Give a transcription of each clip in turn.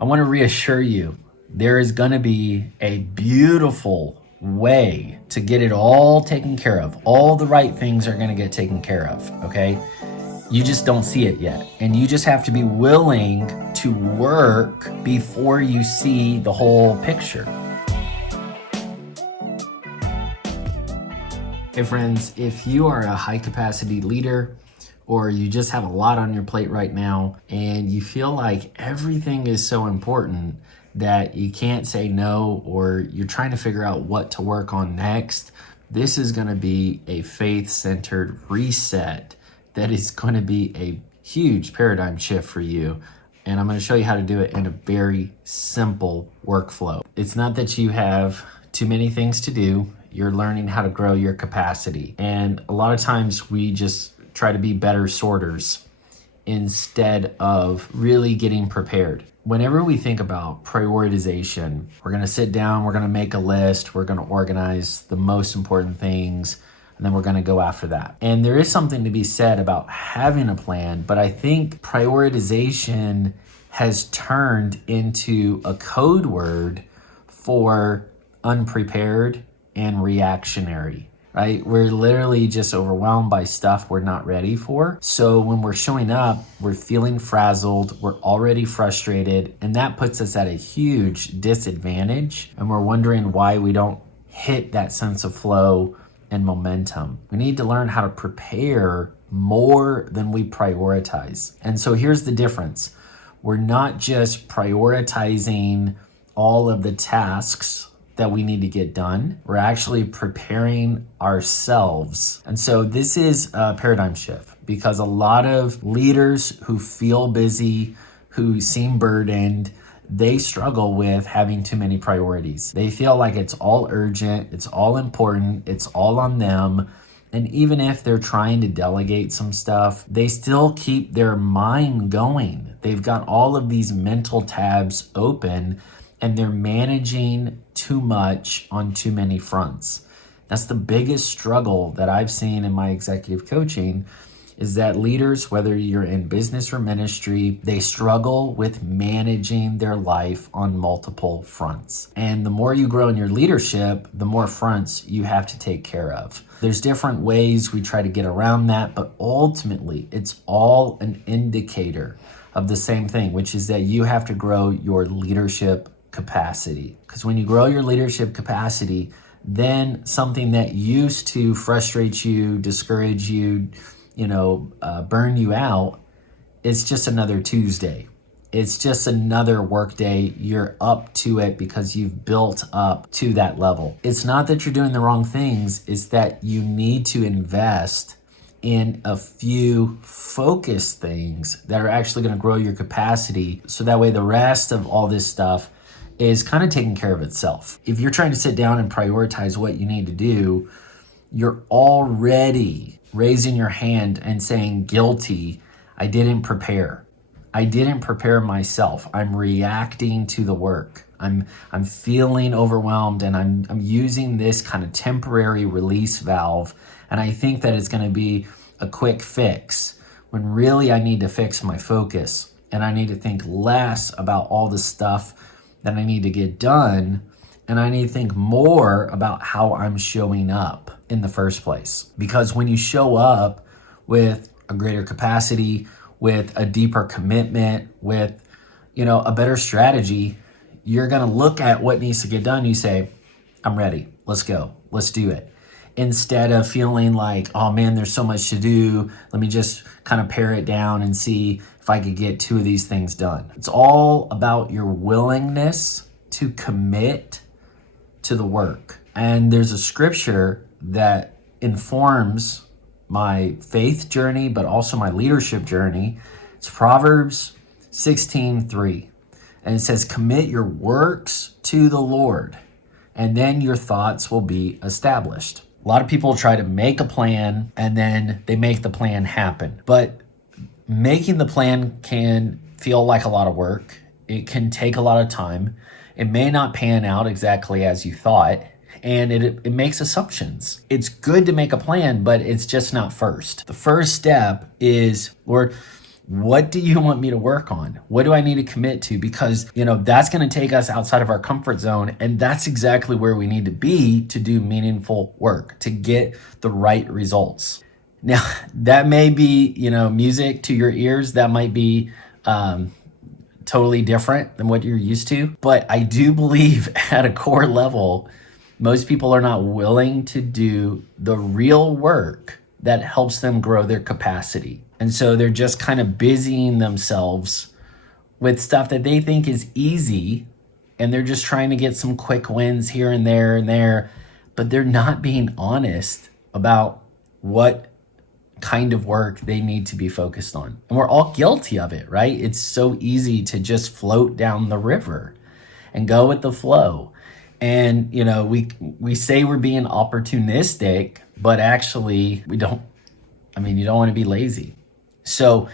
I want to reassure you, there is going to be a beautiful way to get it all taken care of. All the right things are going to get taken care of, okay? You just don't see it yet. And you just have to be willing to work before you see the whole picture. Hey friends, if you are a high capacity leader or you just have a lot on your plate right now and you feel like everything is so important that you can't say no, or you're trying to figure out what to work on next, this is going to be a faith-centered reset that is going to be a huge paradigm shift for you. And I'm going to show you how to do it in a very simple workflow. It's not that you have too many things to do. You're learning how to grow your capacity. And a lot of times we just try to be better sorters instead of really getting prepared. Whenever we think about prioritization, we're going to sit down, we're going to make a list, we're going to organize the most important things, and then we're going to go after that. And there is something to be said about having a plan, but I think prioritization has turned into a code word for unprepared and reactionary, right? We're literally just overwhelmed by stuff we're not ready for. So when we're showing up, we're feeling frazzled, we're already frustrated, and that puts us at a huge disadvantage. And we're wondering why we don't hit that sense of flow and momentum. We need to learn how to prepare more than we prioritize. And so here's the difference. We're not just prioritizing all of the tasks that we need to get done. We're actually preparing ourselves. And so this is a paradigm shift, because a lot of leaders who feel busy, who seem burdened, they struggle with having too many priorities. They feel like it's all urgent, it's all important, it's all on them. And even if they're trying to delegate some stuff, they still keep their mind going. They've got all of these mental tabs open, and they're managing too much on too many fronts. That's the biggest struggle that I've seen in my executive coaching, is that leaders, whether you're in business or ministry, they struggle with managing their life on multiple fronts. And the more you grow in your leadership, the more fronts you have to take care of. There's different ways we try to get around that, but ultimately it's all an indicator of the same thing, which is that you have to grow your leadership capacity. Because when you grow your leadership capacity, then something that used to frustrate you, discourage you, burn you out, it's just another Tuesday. It's just another work day. You're up to it because you've built up to that level. It's not that you're doing the wrong things, it's that you need to invest in a few focused things that are actually going to grow your capacity, so that way the rest of all this stuff is kind of taking care of itself. If you're trying to sit down and prioritize what you need to do, you're already raising your hand and saying, guilty, I didn't prepare. I didn't prepare myself. I'm reacting to the work. I'm feeling overwhelmed, and I'm using this kind of temporary release valve, and I think that it's going to be a quick fix, when really I need to fix my focus, and I need to think less about all the stuff that I need to get done, and I need to think more about how I'm showing up in the first place. Because when you show up with a greater capacity, with a deeper commitment, with a better strategy, you're gonna look at what needs to get done. You say, I'm ready, let's go, let's do it. Instead of feeling like, oh man, there's so much to do, let me just kind of pare it down and see if I could get 2 of these things done. It's all about your willingness to commit to the work. And there's a scripture that informs my faith journey, but also my leadership journey. It's Proverbs 16:3. And it says, commit your works to the Lord, and then your thoughts will be established. A lot of people try to make a plan and then they make the plan happen. But making the plan can feel like a lot of work. It can take a lot of time. It may not pan out exactly as you thought, and it makes assumptions. It's good to make a plan, but it's just not first. The first step is, Lord, What do you want me to work on? What do I need to commit to? Because, that's going to take us outside of our comfort zone. And that's exactly where we need to be to do meaningful work, to get the right results. Now, that may be, music to your ears. That might be totally different than what you're used to. But I do believe at a core level, most people are not willing to do the real work that helps them grow their capacity. And so they're just kind of busying themselves with stuff that they think is easy, and they're just trying to get some quick wins here and there, but they're not being honest about what kind of work they need to be focused on. And we're all guilty of it, right? It's so easy to just float down the river and go with the flow. And, we say we're being opportunistic, but actually we don't. You don't want to be lazy. So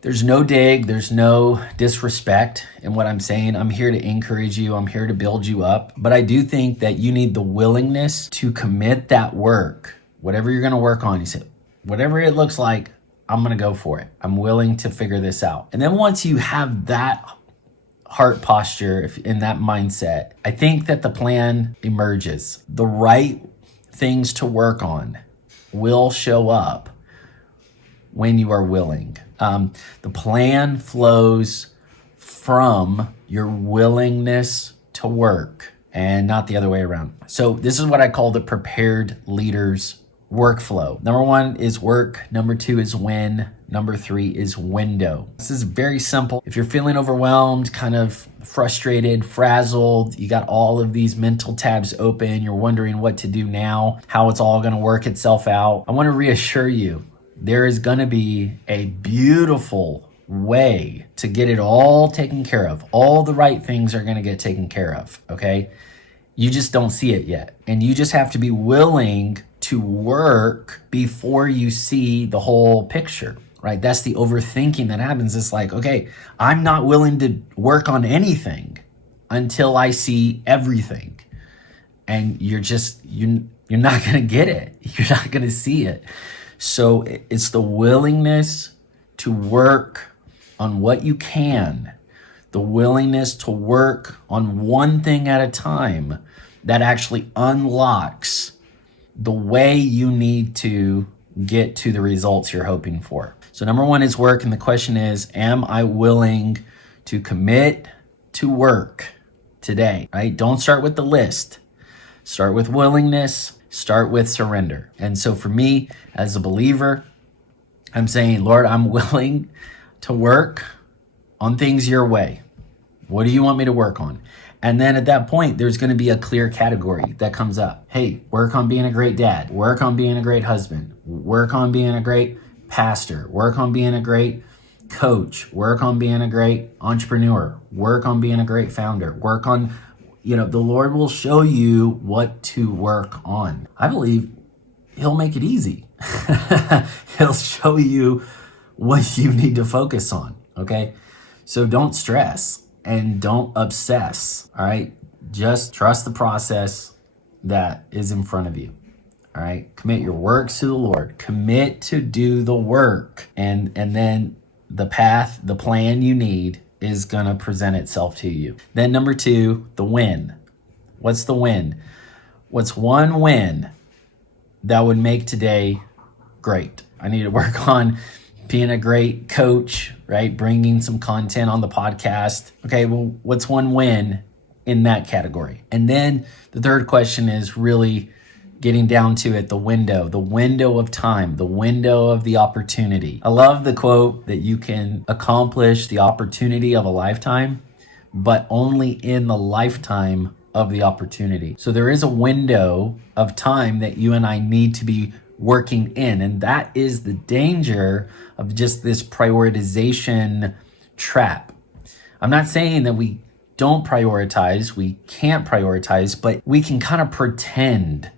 there's no dig, there's no disrespect in what I'm saying. I'm here to encourage you. I'm here to build you up. But I do think that you need the willingness to commit that work, whatever you're going to work on. You say, whatever it looks like, I'm going to go for it. I'm willing to figure this out. And then once you have that heart posture, if in that mindset, I think that the plan emerges. The right things to work on will show up when you are willing. The plan flows from your willingness to work and not the other way around. So this is what I call the prepared leader's workflow. Number 1 is work. Number 2 is when. Number 3 is window. This is very simple. If you're feeling overwhelmed, kind of frustrated, frazzled, you got all of these mental tabs open, you're wondering what to do now, how it's all going to work itself out, I want to reassure you, there is going to be a beautiful way to get it all taken care of. All the right things are going to get taken care of, okay? You just don't see it yet. And you just have to be willing to work before you see the whole picture, right? That's the overthinking that happens. It's like, okay, I'm not willing to work on anything until I see everything. And you're not going to get it. You're not going to see it. So it's the willingness to work on what you can, the willingness to work on one thing at a time that actually unlocks the way you need to get to the results you're hoping for. So number 1 is work. And the question is, am I willing to commit to work today, right? Don't start with the list. Start with willingness. Start with surrender. And so for me, as a believer, I'm saying, Lord, I'm willing to work on things your way. What do you want me to work on? And then at that point, there's going to be a clear category that comes up. Hey, work on being a great dad. Work on being a great husband. Work on being a great pastor. Work on being a great coach. Work on being a great entrepreneur. Work on being a great founder. Work on, the Lord will show you what to work on. I believe He'll make it easy. He'll show you what you need to focus on, okay? So don't stress and don't obsess, all right? Just trust the process that is in front of you, all right? Commit your works to the Lord. Commit to do the work, and then the path, the plan you need is going to present itself to you. Then number 2, the win. What's the win? What's one win that would make today great? I need to work on being a great coach, right? Bringing some content on the podcast. Okay, well, what's one win in that category? And then the third question is really getting down to it, the window of time, the window of the opportunity. I love the quote that you can accomplish the opportunity of a lifetime, but only in the lifetime of the opportunity. So there is a window of time that you and I need to be working in. And that is the danger of just this prioritization trap. I'm not saying that we don't prioritize, we can't prioritize, but we can kind of pretend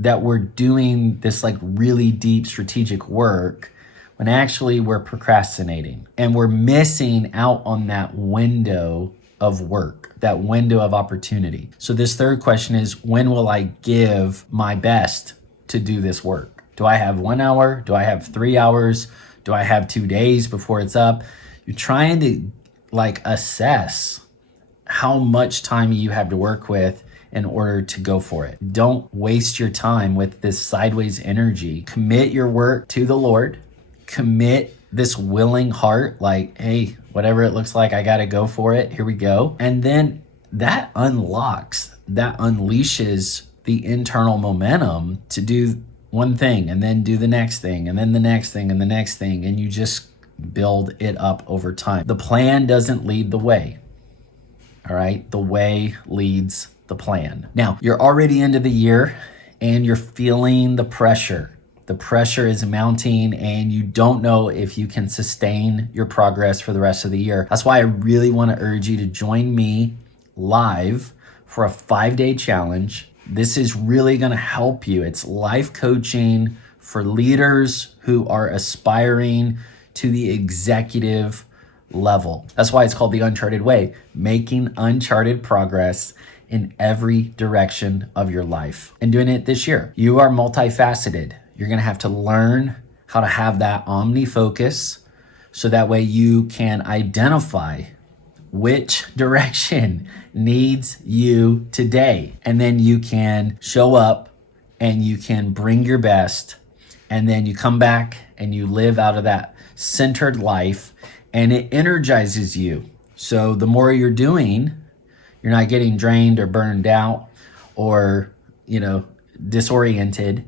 that we're doing this like really deep strategic work when actually we're procrastinating and we're missing out on that window of work, that window of opportunity. So this third question is, when will I give my best to do this work? Do I have 1 hour? Do I have 3 hours? Do I have 2 days before it's up? You're trying to like assess how much time you have to work with in order to go for it. Don't waste your time with this sideways energy. Commit your work to the Lord. Commit this willing heart, like, hey, whatever it looks like, I got to go for it. Here we go. And then that unleashes the internal momentum to do one thing and then do the next thing and then the next thing and the next thing. And you just build it up over time. The plan doesn't lead the way. All right. The way leads the plan. Now, you're already into the year and you're feeling the pressure. The pressure is mounting and you don't know if you can sustain your progress for the rest of the year. That's why I really want to urge you to join me live for a 5-day challenge. This is really going to help you. It's life coaching for leaders who are aspiring to the executive level. That's why it's called the Uncharted Way, making uncharted progress in every direction of your life and doing it this year. You are multifaceted. You're going to have to learn how to have that omni focus so that way you can identify which direction needs you today. And then you can show up and you can bring your best. And then you come back and you live out of that centered life and it energizes you. So the more you're doing, you're not getting drained or burned out or, disoriented,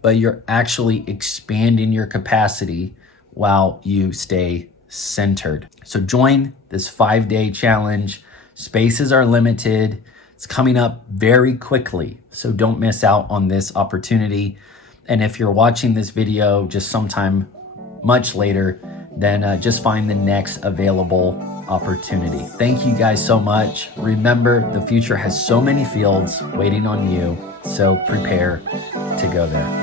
but you're actually expanding your capacity while you stay centered. So join this 5-day challenge. Spaces are limited. It's coming up very quickly. So don't miss out on this opportunity. And if you're watching this video just sometime much later, then just find the next available opportunity. Thank you guys so much. Remember, the future has so many fields waiting on you. So prepare to go there.